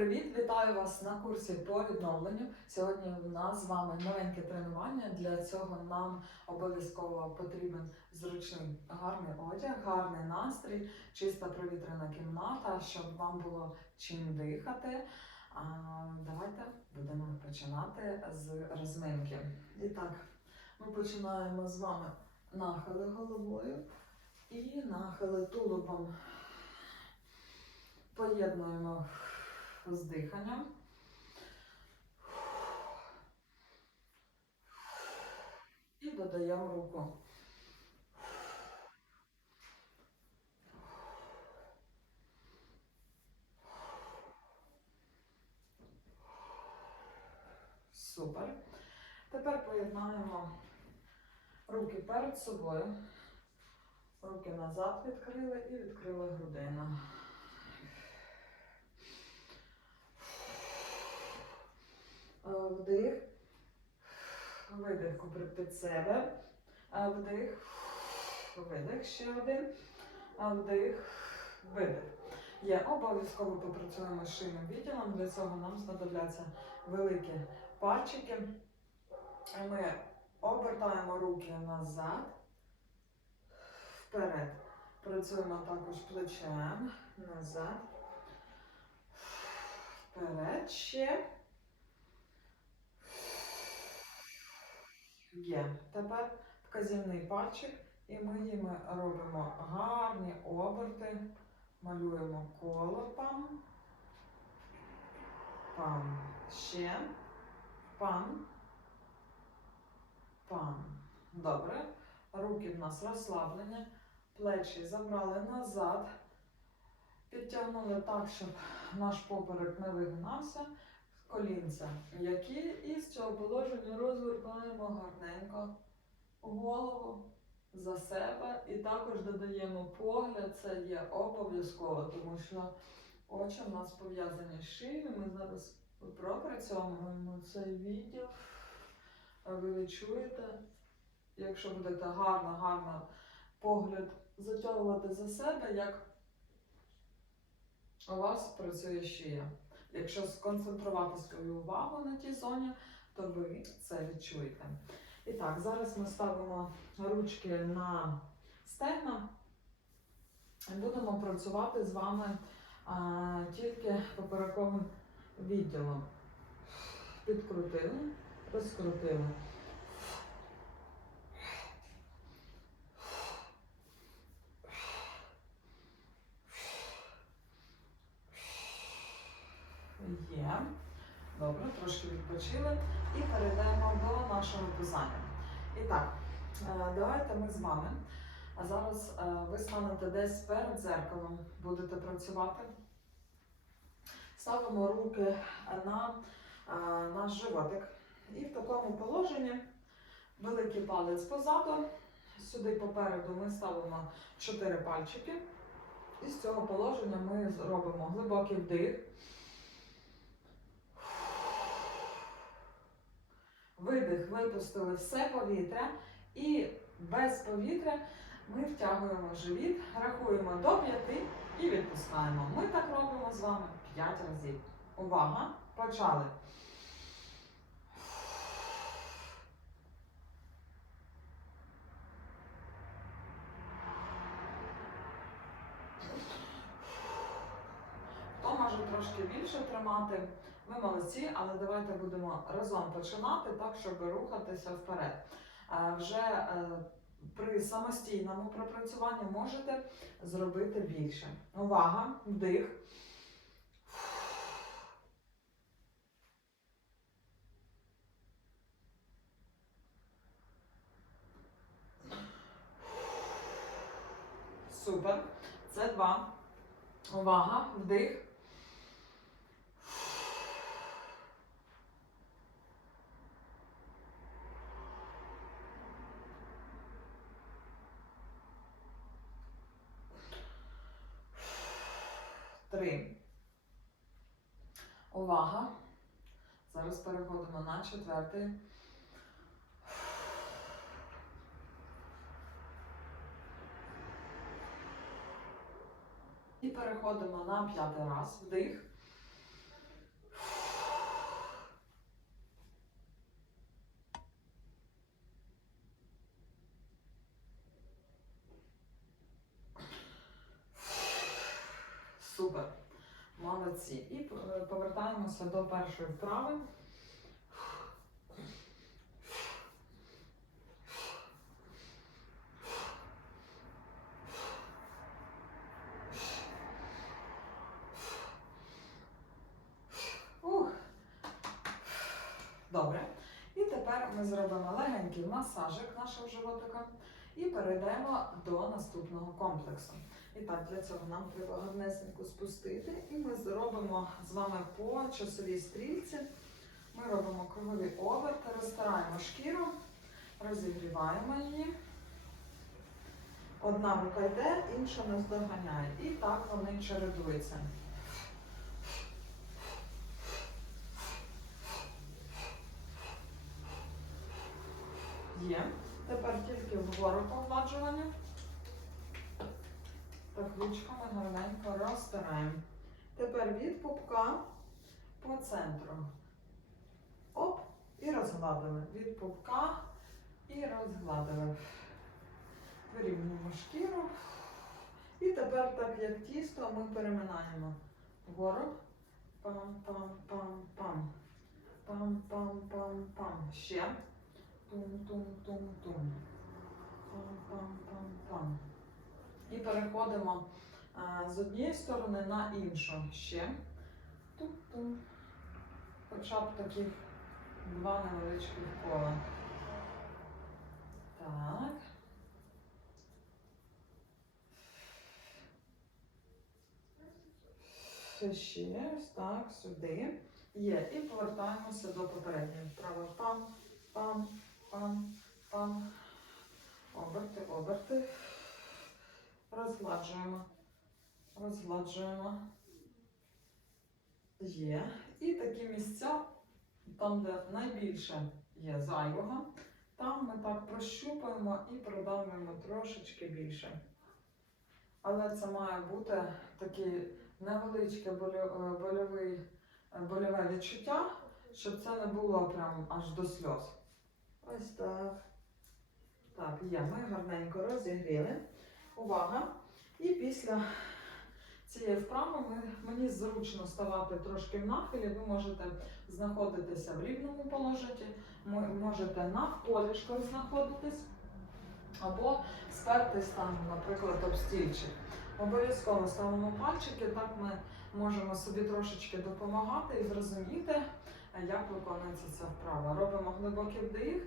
Привіт, вітаю вас на курсі по відновленню. Сьогодні у нас з вами новеньке тренування. Для цього нам обов'язково потрібен зручний гарний одяг, гарний настрій, чиста провітряна кімната, щоб вам було чим дихати. А, давайте будемо починати з розминки. І так, ми починаємо з вами нахили головою і нахили тулубом. Поєднуємо з диханням. І додаємо руку. Супер. Тепер поєднаємо руки перед собою. Руки назад відкрили і відкрили грудину. Е, Вдих. Видих під себе. Вдих. Видих ще один. Вдих. Видих. Є обов'язково попрацюємо з шийним відділом. Для цього нам знадобляться великі пальчики. Ми обертаємо руки назад, вперед. Працюємо також плечем назад. Вперед ще. Є. Тепер вказівний пальчик, і ми їм робимо гарні оберти, малюємо коло пам. Пам. Ще. Пам. Пам. Добре. Руки в нас розслаблені. Плечі забрали назад. Підтягнули так, щоб наш поперек не вигинався колінця які і з цього положення розвертаємо гарненько голову за себе і також додаємо погляд, це є обов'язково, тому що очі у нас пов'язані з шиєю. Ми зараз пропрацьовуємо цей відділ. Ви відчуєте, якщо будете гарно, гарно погляд затягувати за себе, як у вас працює шия. Якщо сконцентрувати свою увагу на тій зоні, то ви це відчуєте. І так, зараз ми ставимо ручки на стегна і будемо працювати з вами а, тільки поперековим відділом. Підкрутили, розкрутили. Є. Добре, трошки відпочили і перейдемо до нашого писання. І так, е, давайте ми з вами. А зараз е, ви станете десь перед зеркалом, будете працювати. Ставимо руки на е, наш животик. І в такому положенні великий палець позаду. Сюди попереду ми ставимо 4 пальчики. І з цього положення ми робимо глибокий вдих. Видих, випустили все повітря і без повітря ми втягуємо живіт, рахуємо до 5 і відпускаємо. Ми так робимо з вами 5 разів. Увага! Почали. Хто може трошки більше тримати? Ви молодці, але давайте будемо разом починати так, щоб рухатися вперед. Е, Вже е, при самостійному пропрацюванні можете зробити більше. Увага, вдих. Супер. Це два. Увага, вдих. Три. Увага. Зараз переходимо на четвертий. І переходимо на п'ятий раз. Вдих. Супер. Молодці. І е, повертаємося до першої вправи. Ух. Добре. І тепер ми зробимо легенький масажик нашого животика і перейдемо до наступного комплексу. І так, для цього нам треба гарнесенько спустити, і ми зробимо з вами по часовій стрільці. Ми робимо кругові оберти, розтираємо шкіру, розігріваємо її. Одна рука йде, інша нас доганяє. І так вони чередуються. Є. Тепер тільки вгору погладжування. Так, ручками гарненько розтираємо. Тепер від пупка по центру. Оп, і розгладили. Від пупка і розгладили. Вирівнюємо шкіру. І тепер, так як тісто, ми переминаємо вгору. Пам-пам-пам-пам. Пам-пам-пам-пам. Ще. Тум-тум-тум-тум. Пам-пам-пам-пам. І переходимо з однієї сторони на іншу. Ще. Тум-тум. Хоча б таких два невеличких кола. Так. Ще ось так, сюди. Є. І повертаємося до попередньої вправи. Пам, пам, пам, пам. Оберти, оберти. Розгладжуємо. Розгладжуємо. Є. І такі місця, там, де найбільше є зайвого, там ми так прощупаємо і продавлюємо трошечки більше. Але це має бути таке невеличке е, больовий, е, больове відчуття, щоб це не було прям аж до сльоз. Ось так. Так, є. Ми гарненько розігріли. Увага! І після цієї вправи мені зручно ставати трошки в нахилі. Ви можете знаходитися в рівному положенні, можете навколішках знаходитись, або спертись там, наприклад, об стільчик. Обов'язково ставимо пальчики, так ми можемо собі трошечки допомагати і зрозуміти, як виконується ця вправа. Робимо глибокий вдих,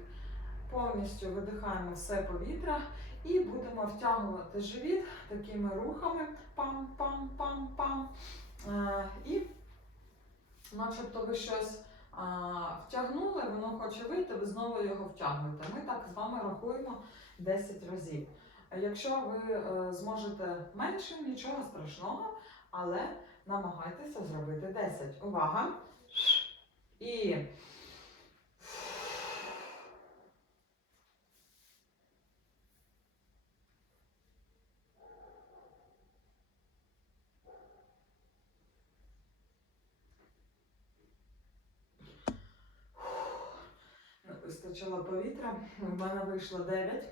повністю видихаємо все повітря і будемо втягувати живіт такими рухами пам-пам-пам-пам. Е, І начебто ви щось втягнули, воно хоче вийти, ви знову його втягнете. Ми так з вами рахуємо 10 разів. Якщо ви е, зможете менше, нічого страшного, але намагайтеся зробити 10. Увага! І не вистачило повітря. У мене вийшло 9.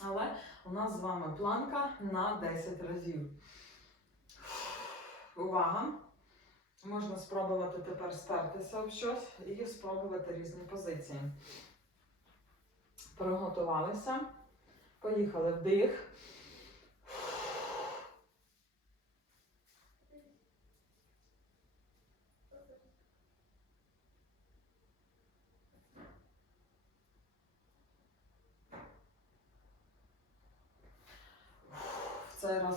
Але у нас з вами планка на 10 разів. Увага! Можна спробувати тепер спертися об щось і спробувати різні позиції. Приготувалися. Поїхали вдих.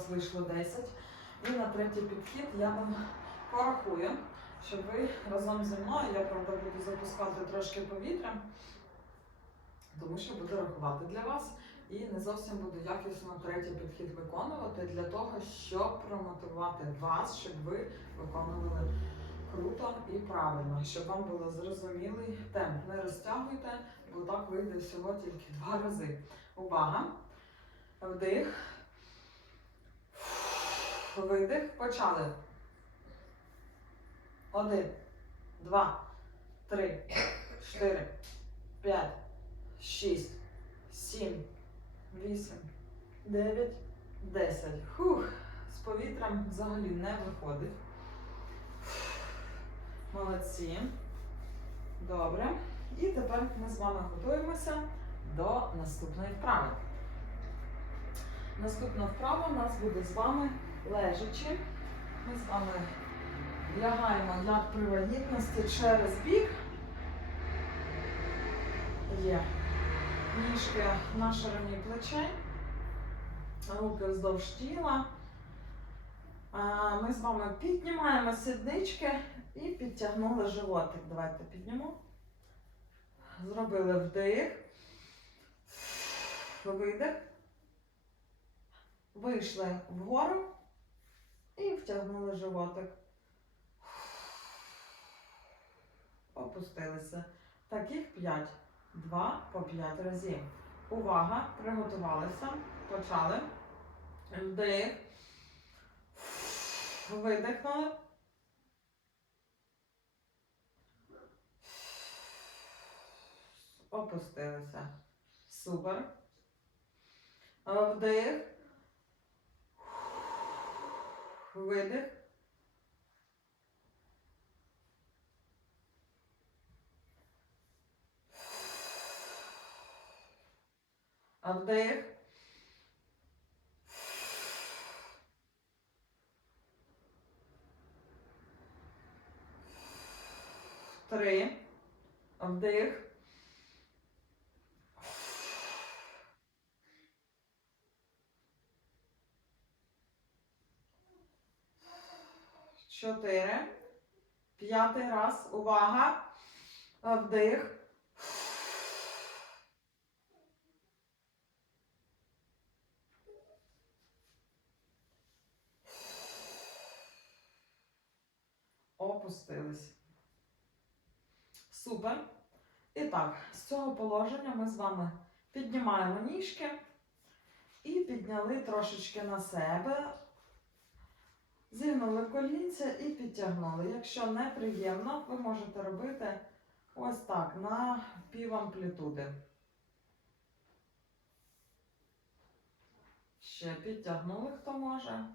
В вийшло 10. І на третій підхід я вам порахую, щоб ви разом зі мною, я правда буду запускати трошки повітря, тому що буду рахувати для вас. І не зовсім буду якісно третій підхід виконувати для того, щоб промотивувати вас, щоб ви виконували круто і правильно, щоб вам було зрозумілий темп. Не розтягуйте, бо так вийде всього тільки два рази. Увага! Вдих. Видих. Почали. Один, два, три, чотири, п'ять, шість, сім, вісім, дев'ять, десять. Хух, з повітрям взагалі не виходить. Молодці. Добре. І тепер ми з вами готуємося до наступної вправи. Наступна вправа у нас буде з вами лежачи. Ми з вами лягаємо для привагітності через бік. Є ніжки на ширині плечей, руки вздовж тіла. Ми з вами піднімаємо сіднички і підтягнули животик. Давайте піднімемо. Зробили вдих, видих. Вийшли вгору і втягнули животик. Опустилися. Таких 5. 2 по 5 разів. Увага! Приготувалися. Почали. Вдих. Видихнули. Опустилися. Супер. Вдих. Видих. Вдих. Три. Вдих. Чотири. П'ятий раз. Увага. Вдих. Опустились. Супер. І так, з цього положення ми з вами піднімаємо ніжки і підняли трошечки на себе. Зігнули колінця і підтягнули. Якщо неприємно, ви можете робити ось так на пів амплітуди. Ще підтягнули, хто може.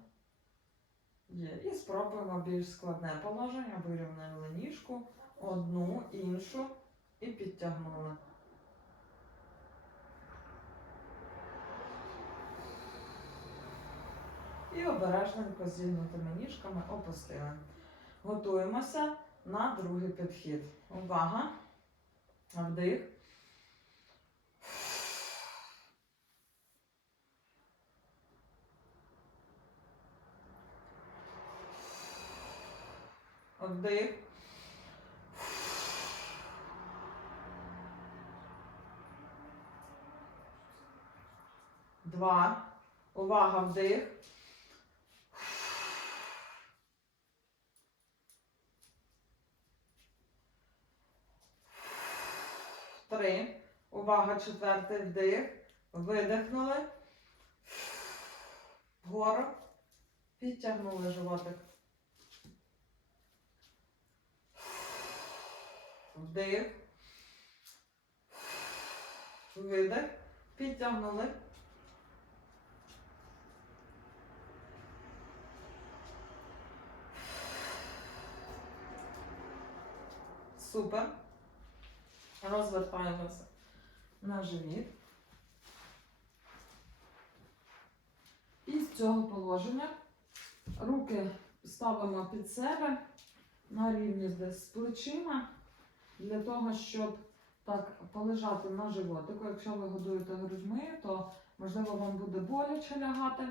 Є. І спробуємо більш складне положення. Вирівняли ніжку, одну, іншу і підтягнули. І обережненько зігнутими ніжками опустили. Готуємося на другий підхід. Увага. Вдих. Вдих. Два. Увага, вдих. Три. Увага, четвертий вдих. Видихнули. Вгору. Підтягнули животик. Вдих. Видих. Підтягнули. Супер. Розвертаємося на живіт. І з цього положення руки ставимо під себе на рівні десь з плечима, для того, щоб так полежати на животику. Якщо ви годуєте грудьми, то можливо вам буде боляче лягати.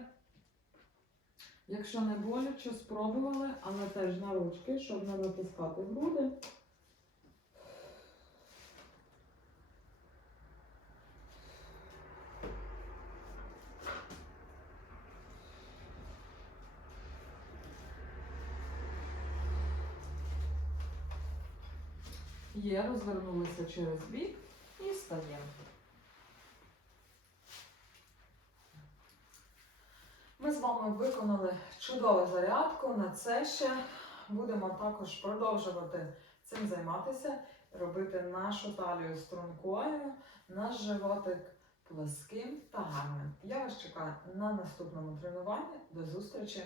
Якщо не боляче, спробували, але теж на ручки, щоб не натискати груди. Є, розвернулися через бік і стаємо. Ми з вами виконали чудову зарядку. На це ще будемо також продовжувати цим займатися, робити нашу талію стрункою, наш животик плоским та гарним. Я вас чекаю на наступному тренуванні. До зустрічі!